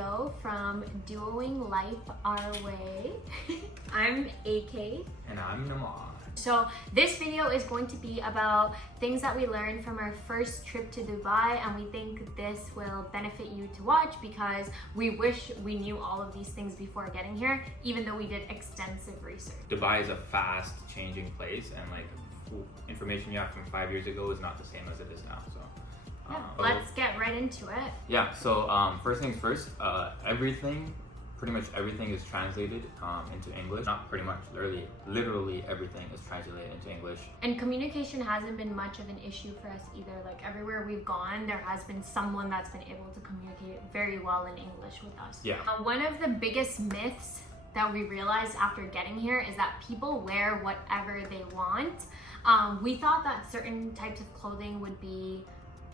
video from Doing Life Our Way. I'm AK. And I'm Namar. So this video is going to be about things that we learned from our first trip to Dubai, and we think this will benefit you to watch because we wish we knew all of these things before getting here, even though we did extensive research. Dubai is a fast changing place, and like information you have from 5 years ago is not the same as it is now. So let's get right into it. Yeah, so first things first, pretty much everything is translated into English. Not pretty much, literally everything is translated into English. And communication hasn't been much of an issue for us either. Like everywhere we've gone, there has been someone that's been able to communicate very well in English with us. Yeah. One of the biggest myths that we realized after getting here is that people wear whatever they want. We thought that certain types of clothing would be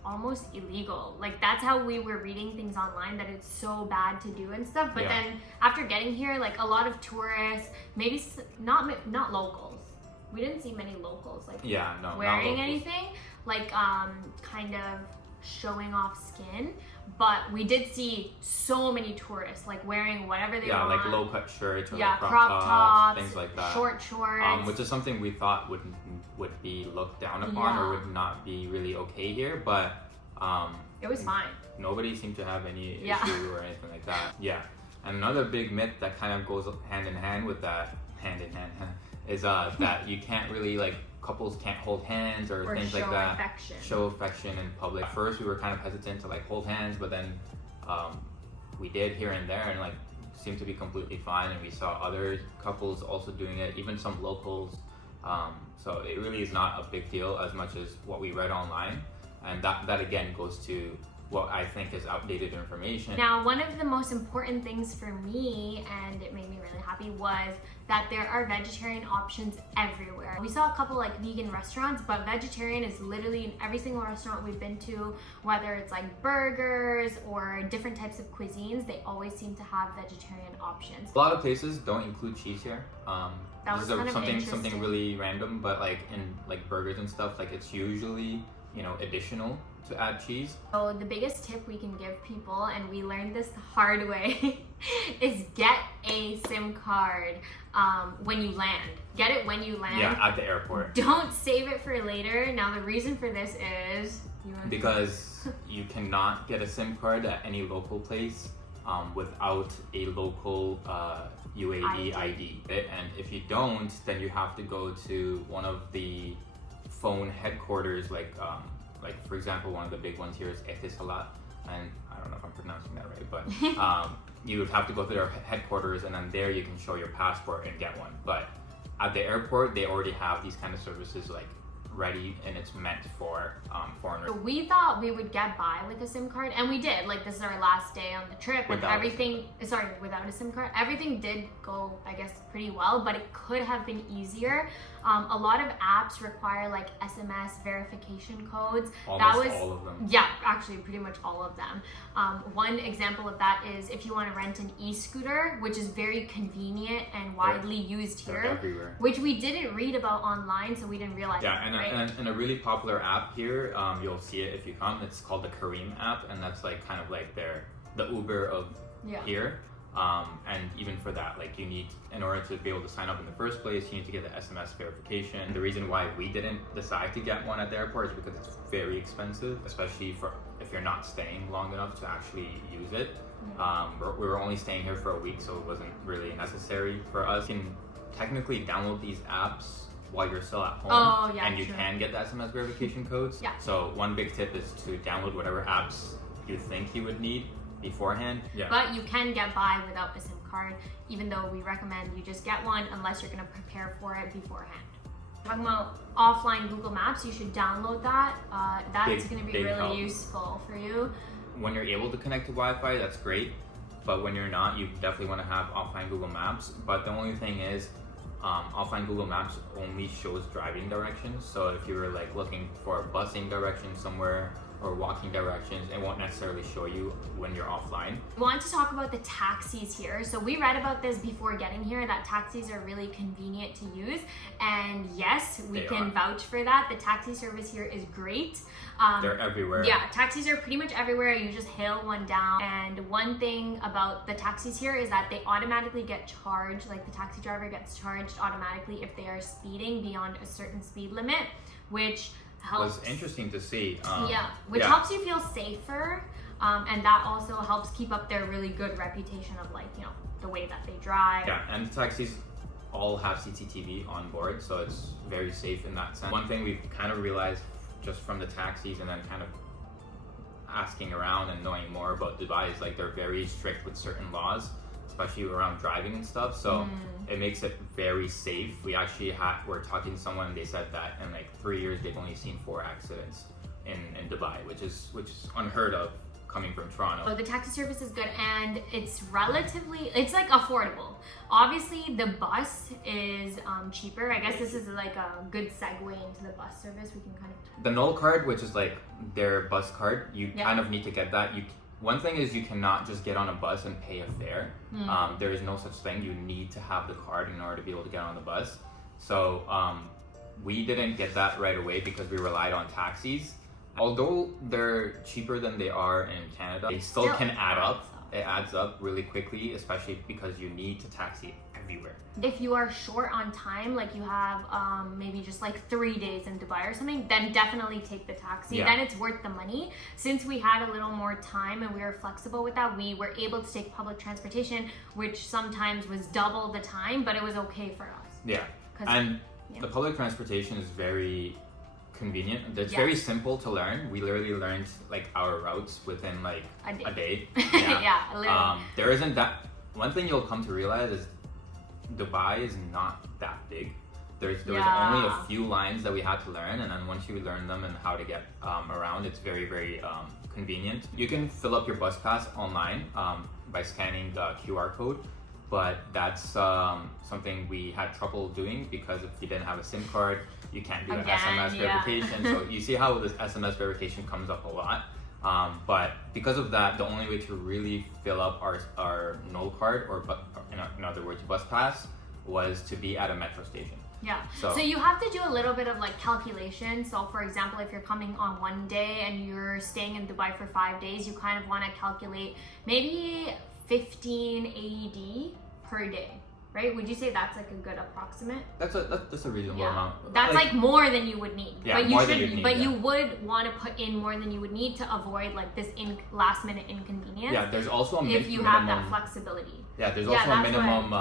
almost illegal. Like that's how we were reading things online, that it's so bad to do and stuff. But then after getting here, like a lot of tourists, maybe not locals. We didn't see many locals like wearing anything like kind of showing off skin. But we did see so many tourists like wearing whatever they want. Yeah, like low cut shirts or crop tops, things like that. Short shorts. Which is something we thought would be looked down upon or would not be really okay here, but it was fine. Nobody seemed to have any issue or anything like that. Yeah. And another big myth that kind of goes hand in hand with that, is that you can't really, like, couples can't hold hands or things like that. Show affection in public. At first we were kind of hesitant to like hold hands, but then we did here and there, and like seemed to be completely fine, and we saw other couples also doing it, even some locals. So it really is not a big deal as much as what we read online, and that again goes to what I think is outdated information. Now, one of the most important things for me, and it made me really happy, was that there are vegetarian options everywhere. We saw a couple like vegan restaurants, but vegetarian is literally in every single restaurant we've been to, whether it's like burgers or different types of cuisines, they always seem to have vegetarian options. A lot of places don't include cheese here. That was kind of something really random, but like in like burgers and stuff, like it's usually, you know, additional to add cheese. So the biggest tip we can give people, and we learned this the hard way, is get a SIM card when you land. Get it when you land. Yeah, at the airport. Don't save it for later. Now the reason for this is because you cannot get a SIM card at any local place without a local UAE ID. And if you don't, then you have to go to one of the phone headquarters, like for example, one of the big ones here is Etisalat, and I don't know if I'm pronouncing that right, but you would have to go to their headquarters, and then there you can show your passport and get one. But at the airport, they already have these kind of services like ready, and it's meant for foreigners. So we thought we would get by with a SIM card, and we did. Like, this is our last day on the trip, and without a SIM card, everything did go, I guess, pretty well, but it could have been easier. A lot of apps require like SMS verification codes. All of them. Yeah, actually pretty much all of them. One example of that is if you want to rent an e-scooter, which is very convenient and widely used here, everywhere. Which we didn't read about online, so we didn't realize. Yeah, and a really popular app here, you'll see it if you come. It's called the Kareem app, and that's like kind of like the Uber of here. And even for that, like you need, in order to be able to sign up in the first place, you need to get the SMS verification. The reason why we didn't decide to get one at the airport is because it's very expensive, especially if you're not staying long enough to actually use it. We were only staying here for a week, so it wasn't really necessary for us. You can technically download these apps while you're still at home, and you can get the SMS verification codes. Yeah. So one big tip is to download whatever apps you think you would need beforehand. Yeah. But you can get by without a SIM card, even though we recommend you just get one unless you're going to prepare for it beforehand. Talking about offline Google Maps, you should download that. That's going to be really useful for you. When you're able to connect to Wi-Fi, that's great. But when you're not, you definitely want to have offline Google Maps. But the only thing is, offline Google Maps only shows driving directions. So if you were like looking for busing directions somewhere, or walking directions. It won't necessarily show you when you're offline. We want to talk about the taxis here. So we read about this before getting here, that taxis are really convenient to use. And yes, we can vouch for that. The taxi service here is great. They're everywhere. Yeah, taxis are pretty much everywhere. You just hail one down. And one thing about the taxis here is that they automatically get charged, like the taxi driver gets charged automatically if they are speeding beyond a certain speed limit, which helps. Was interesting to see. Which helps you feel safer. And that also helps keep up their really good reputation of, like, you know, the way that they drive. Yeah, and the taxis all have CCTV on board, so it's very safe in that sense. One thing we've kind of realized just from the taxis and then kind of asking around and knowing more about Dubai is like they're very strict with certain laws, especially around driving and stuff. So it makes it very safe. We actually were talking to someone, they said that in like 3 years they've only seen 4 accidents in Dubai, which is unheard of coming from Toronto. So the taxi service is good and it's like affordable. Obviously the bus is cheaper. I guess this is like a good segue into the bus service. We can kind of... The Knoll card, which is like their bus card, you kind of need to get that. One thing is you cannot just get on a bus and pay a fare. There is no such thing. You need to have the card in order to be able to get on the bus. So we didn't get that right away because we relied on taxis. Although they're cheaper than they are in Canada, they still can add up. It adds up really quickly, especially because you need to taxi everywhere. If you are short on time, like you have maybe just like 3 days in Dubai or something, then definitely take the taxi. Then it's worth the money. Since we had a little more time and we were flexible with that, we were able to take public transportation, which sometimes was double the time, but it was okay for us. Yeah, and the public transportation is very convenient. It's very simple to learn. We literally learned like our routes within like a day. Literally. There isn't that. One thing you'll come to realize is Dubai is not that big. There was only a few lines that we had to learn, and then once you learn them and how to get around, it's very, very convenient. You can fill up your bus pass online by scanning the QR code, but that's something we had trouble doing because if you didn't have a SIM card, you can't do the SMS verification. So you see how this SMS verification comes up a lot. But because of that, the only way to really fill up our Knoll card, or in other words, bus pass, was to be at a metro station. Yeah. So you have to do a little bit of like calculation. So for example, if you're coming on one day and you're staying in Dubai for 5 days, you kind of want to calculate maybe 15 AED per day. Right? Would you say that's like a good approximate? That's a reasonable amount. That's like more than you would need. Yeah, but more than you'd need, you would want to put in more than you would need to avoid like this last minute inconvenience. Yeah, there's also if you have that flexibility. Yeah, there's also a minimum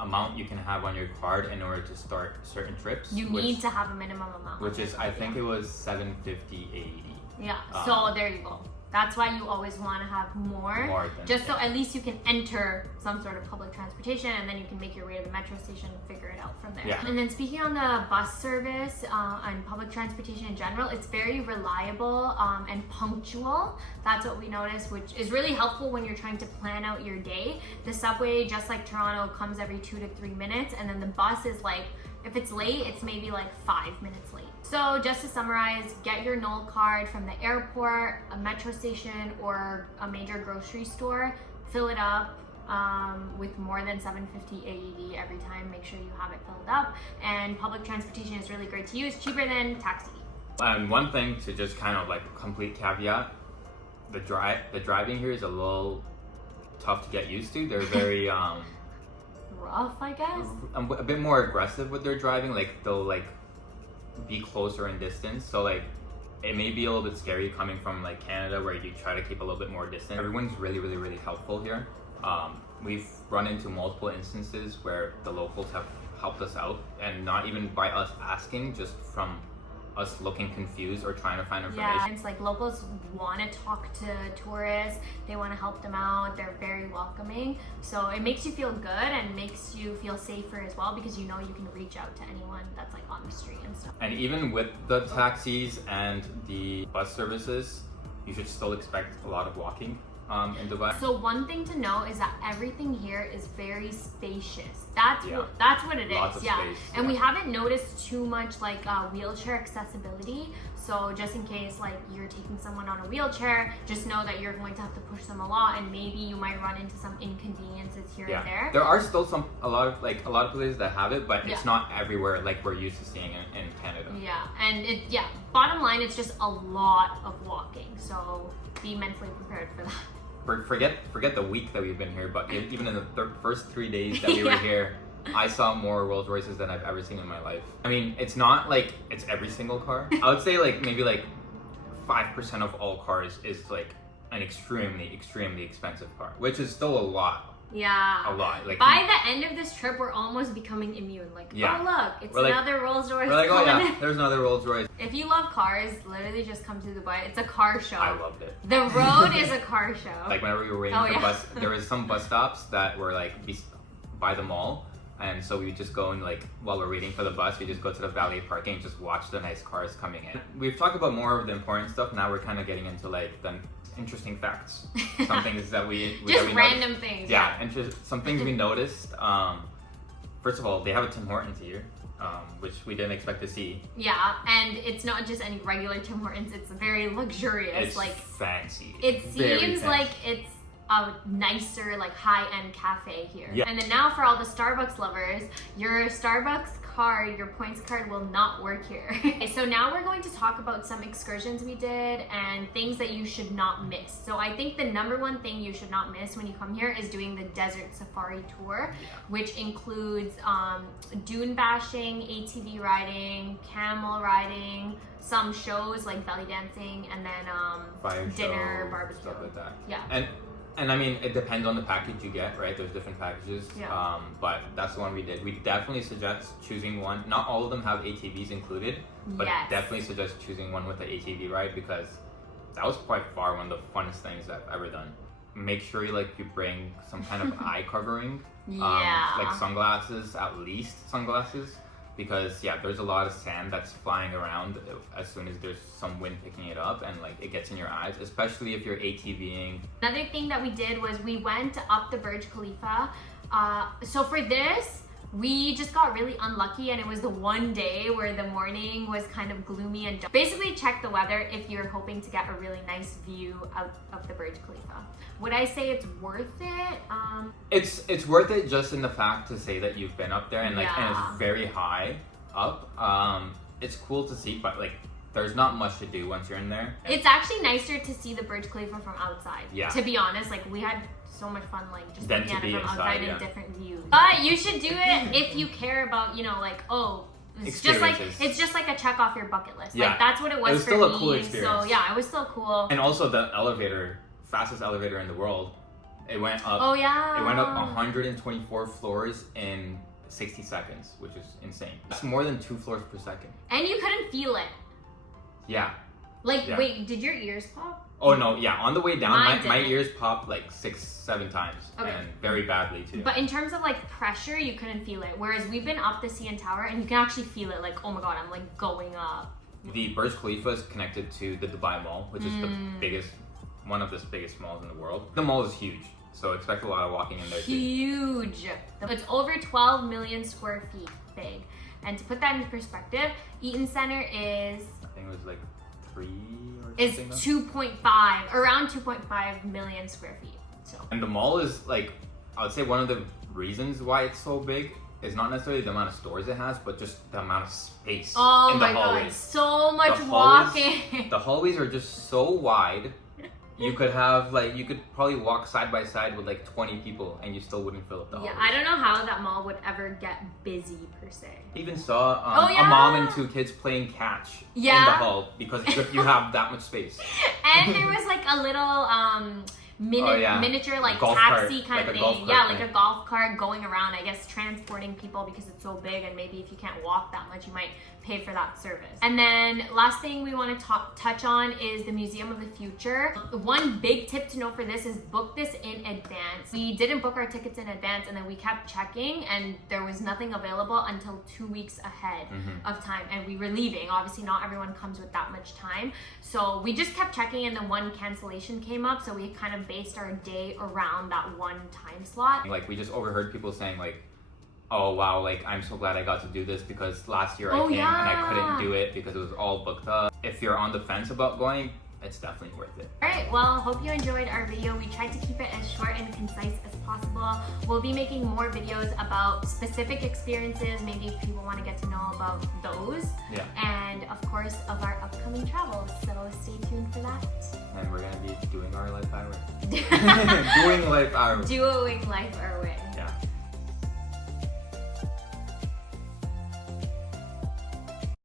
amount you can have on your card in order to start certain trips. You need to have a minimum amount. Which is, I think it was 750 AED. Yeah. So there you go. That's why you always want to have more just so at least you can enter some sort of public transportation, and then you can make your way to the metro station and figure it out from there. Yeah. And then speaking on the bus service and public transportation in general, it's very reliable and punctual. That's what we noticed, which is really helpful when you're trying to plan out your day. The subway, just like Toronto, comes every 2 to 3 minutes, and then the bus is like, if it's late, it's maybe like 5 minutes late. So just to summarize, get your Knoll card from the airport, a metro station, or a major grocery store. Fill it up with more than 750 AED every time. Make sure you have it filled up. And public transportation is really great to use, cheaper than taxi. And one thing to just kind of like a complete caveat, the driving here is a little tough to get used to. They're very rough, I guess. A bit more aggressive with their driving. Like they'll like be closer in distance, so like it may be a little bit scary coming from like Canada where you try to keep a little bit more distance. Everyone's really, really, really helpful here. We've run into multiple instances where the locals have helped us out, and not even by us asking, just from us looking confused or trying to find information. Yeah, it's like locals want to talk to tourists, they want to help them out, they're very welcoming. So it makes you feel good and makes you feel safer as well, because you know you can reach out to anyone that's like on the street and stuff. And even with the taxis and the bus services, you should still expect a lot of walking. in Dubai. So one thing to know is that everything here is very spacious. That's what it Lots is. of space, And we haven't noticed too much like wheelchair accessibility. So just in case like you're taking someone on a wheelchair, just know that you're going to have to push them a lot, and maybe you might run into some inconveniences here and there. There are still a lot of places that have it, but it's not everywhere like we're used to seeing in Canada. Yeah, and bottom line, it's just a lot of walking. So be mentally prepared for that. Forget the week that we've been here, but even in the first 3 days that we were here, I saw more Rolls Royces than I've ever seen in my life. I mean, it's not like it's every single car. I would say like maybe like 5% of all cars is like an extremely expensive car, which is still a lot. Yeah. A lot. Like by the end of this trip, we're almost becoming immune. Like, oh look, it's another Rolls Royce. We're like, oh yeah, there's another Rolls Royce. If you love cars, literally just come to Dubai. It's a car show. I loved it. The road is a car show. Like whenever we were waiting for bus, there was some bus stops that were like by the mall. And so we would just go and like, while we're waiting for the bus, we just go to the valet parking and just watch the nice cars coming in. We've talked about more of the important stuff. Now we're kind of getting into like the interesting facts. Some things that we random noticed. things. Yeah, some things we noticed. First of all, they have a Tim Hortons here, which we didn't expect to see. Yeah, and it's not just any regular Tim Hortons. It's very luxurious. It's like fancy. It seems like it's a nicer, like high-end cafe here. Yeah. And then now for all the Starbucks lovers, your Starbucks card, your points card will not work here. Okay, so now we're going to talk about some excursions we did and things that you should not miss. So I think the number one thing you should not miss when you come here is doing the desert safari tour, which includes dune bashing, ATV riding, camel riding, some shows like belly dancing, and then dinner, barbecue, stuff like that. Yeah. And I mean, it depends on the package you get, right? There's different packages. Yeah. But that's the one we did. We definitely suggest choosing one. Not all of them have ATVs included, but definitely suggest choosing one with the ATV ride, because that was quite far one of the funnest things I've ever done. Make sure you bring some kind of eye covering. Like sunglasses, at least sunglasses. Because there's a lot of sand that's flying around as soon as there's some wind picking it up, and like it gets in your eyes, especially if you're ATVing. Another thing that we did was we went up the Burj Khalifa. So for this, we just got really unlucky, and it was the one day where the morning was kind of gloomy and dark. Basically check the weather if you're hoping to get a really nice view out of the Burj Khalifa. Would I say it's worth it? It's worth it just in the fact to say that you've been up there, and and it's very high up. It's cool to see, but like there's not much to do once you're in there. It's actually nicer to see the Burj Khalifa from outside. Yeah. To be honest, like we had so much fun just looking at it from outside in different views. Yeah. But you should do it if you care about, it's just like a check off your bucket list. Yeah. Like that's what it was for me. It was still a cool experience. So yeah, it was still cool. And also the elevator, fastest elevator in the world, it went up. Oh yeah. It went up 124 floors in 60 seconds, which is insane. That's more than 2 floors per second. And you couldn't feel it. Yeah. Wait, did your ears pop? Oh no, yeah. On the way down, my ears popped like 6-7 times, and very badly too. But in terms of like pressure, you couldn't feel it. Whereas we've been up the CN Tower, and you can actually feel it. Like, oh my god, I'm like going up. The Burj Khalifa is connected to the Dubai Mall, which is one of the biggest malls in the world. The mall is huge, so expect a lot of walking in there too. Huge. It's over 12 million square feet big. And to put that into perspective, Eaton Center is, I think it was like 3 or is something. 2.5, around 2.5 million square feet. So. And the mall is like, I would say one of the reasons why it's so big is not necessarily the amount of stores it has, but just the amount of space in the hallways. Oh my god, so much walking. The hallways are just so wide. You could have you could probably walk side by side with like 20 people and you still wouldn't fill up the hallways. Yeah, I don't know how that mall would ever get busy per se. I even saw a mom and 2 kids playing catch in the hall because you have that much space. And there was like a little miniature like taxi kind of thing. Like a golf cart going around, I guess, transporting people because it's so big, and maybe if you can't walk that much, you might pay for that service. And then last thing we want to touch on is the Museum of the Future. One big tip to know for this is book this in advance. We didn't book our tickets in advance, and then we kept checking, and there was nothing available until 2 weeks ahead of time, and we were leaving. Obviously not everyone comes with that much time, so we just kept checking, and then one cancellation came up, so we kind of based our day around that one time slot. Like we just overheard people saying like, oh wow, like I'm so glad I got to do this because last year I came and I couldn't do it because it was all booked up. If you're on the fence about going, it's definitely worth it. Alright, well, hope you enjoyed our video. We tried to keep it as short and concise as possible. We'll be making more videos about specific experiences, maybe if people want to get to know about those. Yeah. And of course, of our upcoming travels. So stay tuned for that. And we're going to be doing our life our way. Doing life our way. Duoing life our way.